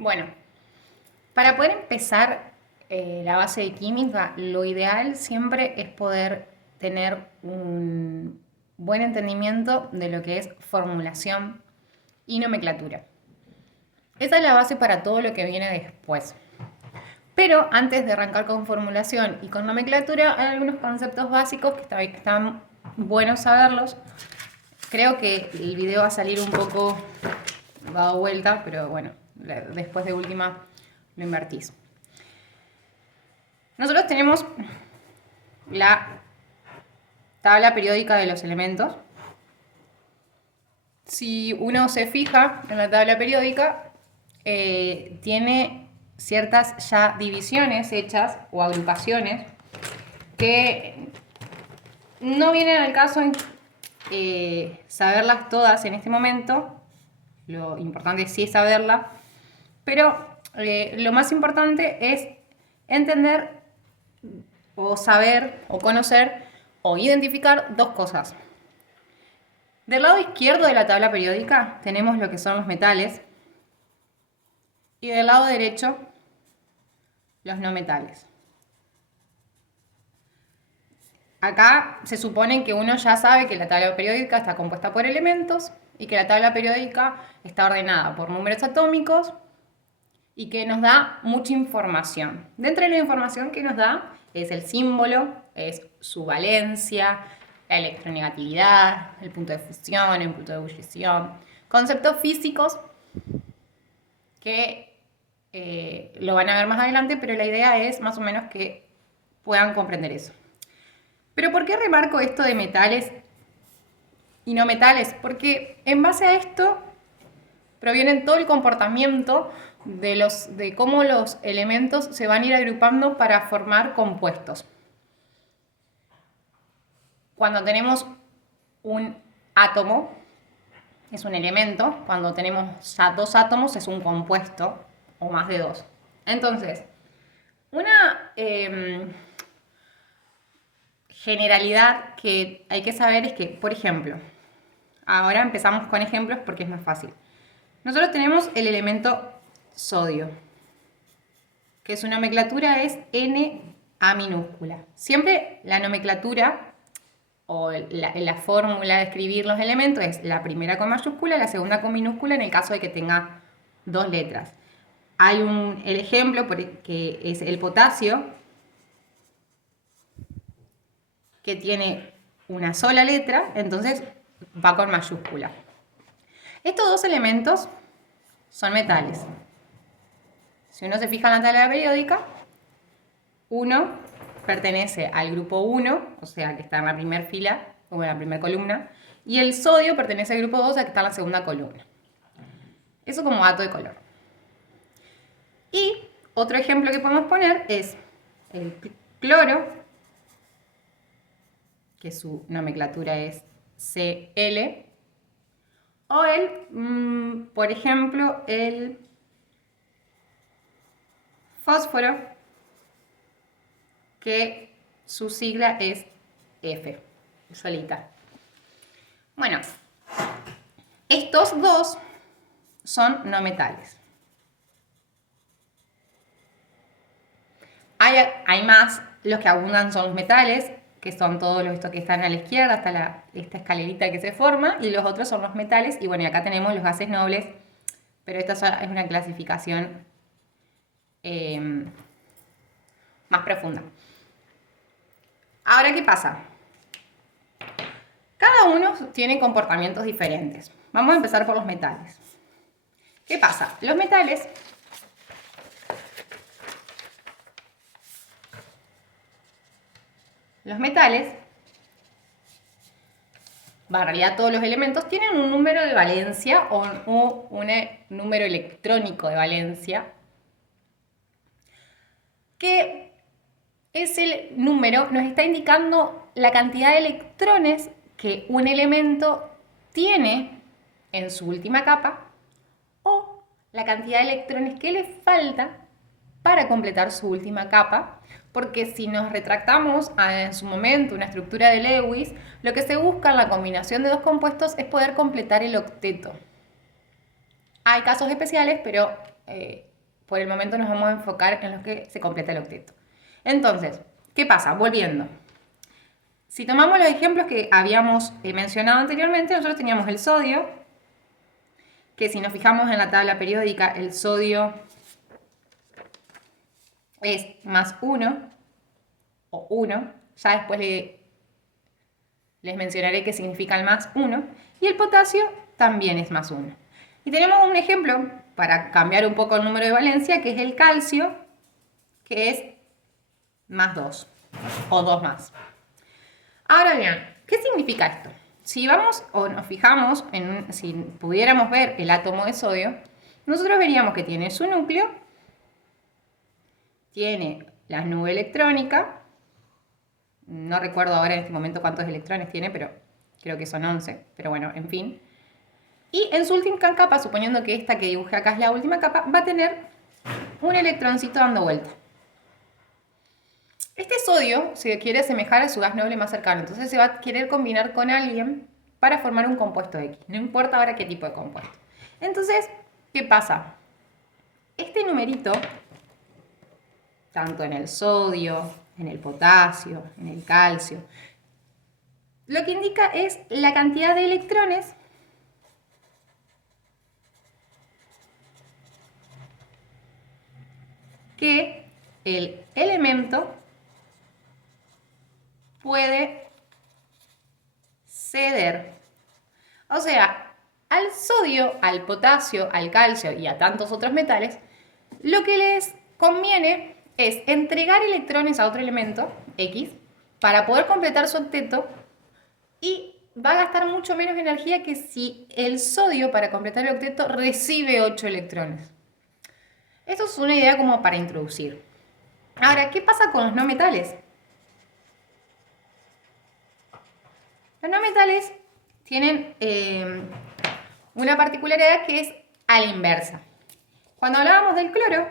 Bueno, para poder empezar la base de química, lo ideal siempre es poder tener un buen entendimiento de lo que es formulación y nomenclatura. Esa es la base para todo lo que viene después. Pero antes de arrancar con formulación y con nomenclatura, hay algunos conceptos básicos que están buenos saberlos. Creo que el video va a salir un poco dado vuelta, pero bueno, después de última lo invertís. Nosotros tenemos la tabla periódica de los elementos. Si uno se fija en la tabla periódica, tiene ciertas ya divisiones hechas o agrupaciones que no vienen al caso en saberlas todas en este momento. Lo importante sí es saberlas, pero lo más importante es entender o saber o conocer o identificar dos cosas. Del lado izquierdo de la tabla periódica tenemos lo que son los metales y del lado derecho los no metales. Acá se supone que uno ya sabe que la tabla periódica está compuesta por elementos y que la tabla periódica está ordenada por números atómicos y que nos da mucha información. Dentro de la información que nos da es el símbolo, es su valencia, la electronegatividad, el punto de fusión, el punto de ebullición, conceptos físicos que lo van a ver más adelante, pero la idea es más o menos que puedan comprender eso. Pero ¿por qué remarco esto de metales y no metales? Porque en base a esto proviene todo el comportamiento de cómo los elementos se van a ir agrupando para formar compuestos. Cuando tenemos un átomo, es un elemento. Cuando tenemos ya dos átomos, es un compuesto, o más de dos. Entonces, una generalidad que hay que saber es que, por ejemplo, ahora empezamos con ejemplos porque es más fácil. Nosotros tenemos el elemento sodio, que su nomenclatura es Na minúscula. Siempre la nomenclatura o la fórmula de escribir los elementos es la primera con mayúscula, la segunda con minúscula en el caso de que tenga dos letras. Hay el ejemplo que es el potasio, que tiene una sola letra, entonces va con mayúscula. Estos dos elementos son metales. Si uno se fija en la tabla periódica, uno pertenece al grupo 1, o sea, que está en la primera fila o en la primera columna, y el sodio pertenece al grupo 2, que está en la segunda columna. Eso como dato de color. Y otro ejemplo que podemos poner es el cloro, que su nomenclatura es Cl, o por ejemplo, el fósforo, que su sigla es F, solita. Bueno, estos dos son no metales. Hay más, los que abundan son los metales, que son todos estos que están a la izquierda, hasta esta escalerita que se forma, y los otros son los metales, y bueno, y acá tenemos los gases nobles, pero esta es una clasificación más profunda. Ahora, ¿qué pasa? Cada uno tiene comportamientos diferentes. Vamos a empezar por los metales. ¿Qué pasa? Los metales en realidad todos los elementos tienen un número de valencia o un número electrónico de valencia, que ese número nos está indicando la cantidad de electrones que un elemento tiene en su última capa o la cantidad de electrones que le falta para completar su última capa, porque si nos retractamos en su momento una estructura de Lewis, lo que se busca en la combinación de dos compuestos es poder completar el octeto. Hay casos especiales, pero por el momento nos vamos a enfocar en los que se completa el octeto. Entonces, ¿qué pasa? Volviendo. Si tomamos los ejemplos que habíamos mencionado anteriormente, nosotros teníamos el sodio, que si nos fijamos en la tabla periódica, el sodio es más 1 o 1. Ya después les mencionaré qué significa el más 1. Y el potasio también es más 1. Y tenemos un ejemplo para cambiar un poco el número de valencia, que es el calcio, que es más 2 o 2 más. Ahora bien, ¿qué significa esto? Si vamos o nos fijamos, si pudiéramos ver el átomo de sodio, nosotros veríamos que tiene su núcleo, tiene la nube electrónica, no recuerdo ahora en este momento cuántos electrones tiene, pero creo que son 11, pero bueno, en fin. Y en su última capa, suponiendo que esta que dibujé acá es la última capa, va a tener un electroncito dando vuelta. Este sodio se quiere asemejar a su gas noble más cercano, entonces se va a querer combinar con alguien para formar un compuesto X. No importa ahora qué tipo de compuesto. Entonces, ¿qué pasa? Este numerito, tanto en el sodio, en el potasio, en el calcio, lo que indica es la cantidad de electrones que el elemento puede ceder. O sea, al sodio, al potasio, al calcio y a tantos otros metales, lo que les conviene es entregar electrones a otro elemento, X, para poder completar su octeto, y va a gastar mucho menos energía que si el sodio, para completar el octeto, recibe 8 electrones. Esto es una idea como para introducir. Ahora, ¿qué pasa con los no metales? Los no metales tienen una particularidad que es a la inversa. Cuando hablábamos del cloro,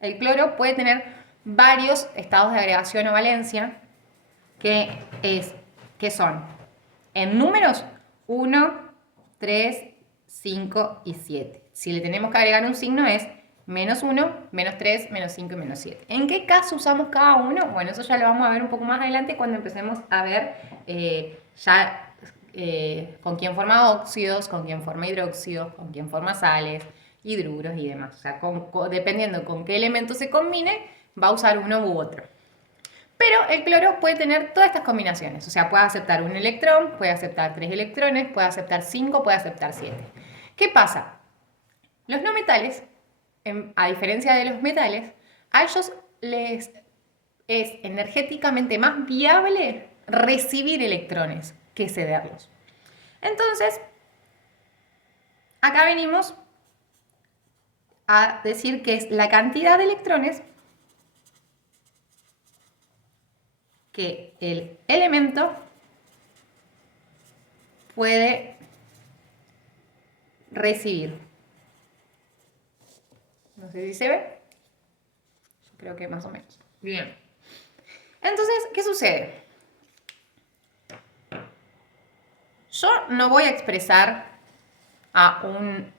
el cloro puede tener varios estados de agregación o valencia que son en números 1, 3, 5 y 7. Si le tenemos que agregar un signo es menos 1, menos 3, menos 5 y menos 7. ¿En qué caso usamos cada uno? Bueno, eso ya lo vamos a ver un poco más adelante cuando empecemos a ver con quién forma óxidos, con quién forma hidróxidos, con quién forma sales, hidruros y demás. O sea, dependiendo con qué elemento se combine, va a usar uno u otro. Pero el cloro puede tener todas estas combinaciones. O sea, puede aceptar un electrón, puede aceptar 3 electrones, puede aceptar 5, puede aceptar 7. ¿Qué pasa? Los no metales, a diferencia de los metales, a ellos les es energéticamente más viable recibir electrones que cederlos. Entonces, acá venimos a decir que es la cantidad de electrones que el elemento puede recibir. No sé si se ve. Creo que más o menos. Bien. Entonces, ¿qué sucede? Yo no voy a expresar a un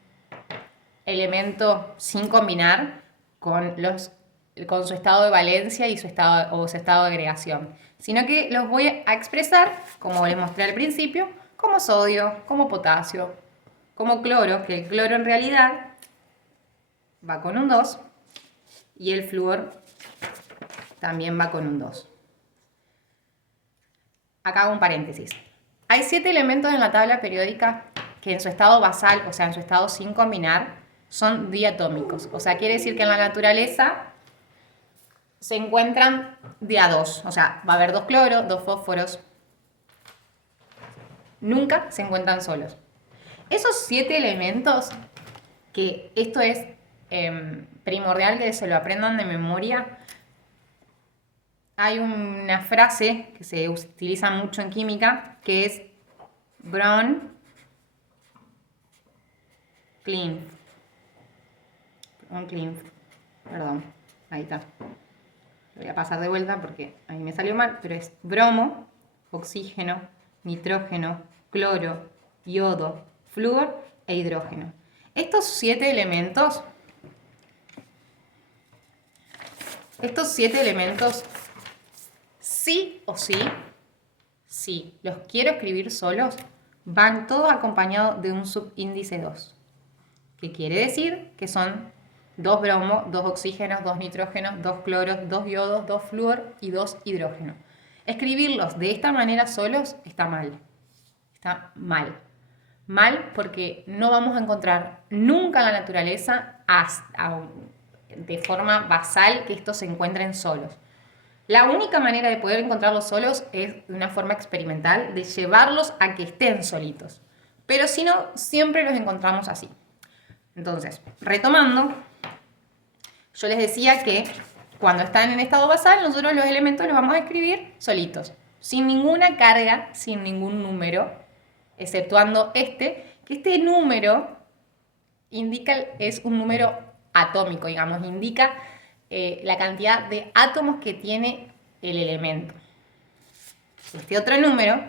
elemento sin combinar con su estado de valencia y su estado de agregación, sino que los voy a expresar, como les mostré al principio, como sodio, como potasio, como cloro, que el cloro en realidad va con un 2 y el flúor también va con un 2. Acá hago un paréntesis. Hay 7 elementos en la tabla periódica que en su estado basal, o sea, en su estado sin combinar, son diatómicos. O sea, quiere decir que en la naturaleza se encuentran de a 2. O sea, va a haber 2 cloros, 2 fósforos. Nunca se encuentran solos. Esos 7 elementos, que esto es primordial que se lo aprendan de memoria. Hay una frase que se utiliza mucho en química que es Bron Clean. Perdón, ahí está. Lo voy a pasar de vuelta porque a mí me salió mal, pero es bromo, oxígeno, nitrógeno, cloro, yodo, flúor e hidrógeno. Estos 7 elementos Estos 7 elementos, sí o sí, si los quiero escribir solos, van todos acompañados de un subíndice 2. Que quiere decir que son 2 bromos, 2 oxígenos, 2 nitrógenos, 2 cloros, 2 iodos, 2 flúor y 2 hidrógenos. Escribirlos de esta manera solos está mal. Está mal. Mal porque no vamos a encontrar nunca en la naturaleza de forma basal que estos se encuentren solos. La única manera de poder encontrarlos solos es de una forma experimental, de llevarlos a que estén solitos. Pero si no, siempre los encontramos así. Entonces, retomando, yo les decía que cuando están en estado basal, nosotros los elementos los vamos a escribir solitos, sin ninguna carga, sin ningún número, exceptuando que este número es un número atómico, digamos, indica la cantidad de átomos que tiene el elemento. Este otro número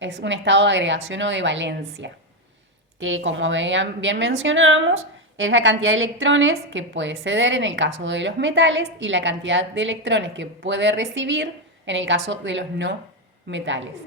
es un estado de agregación o de valencia, que como bien mencionábamos, es la cantidad de electrones que puede ceder en el caso de los metales y la cantidad de electrones que puede recibir en el caso de los no metales.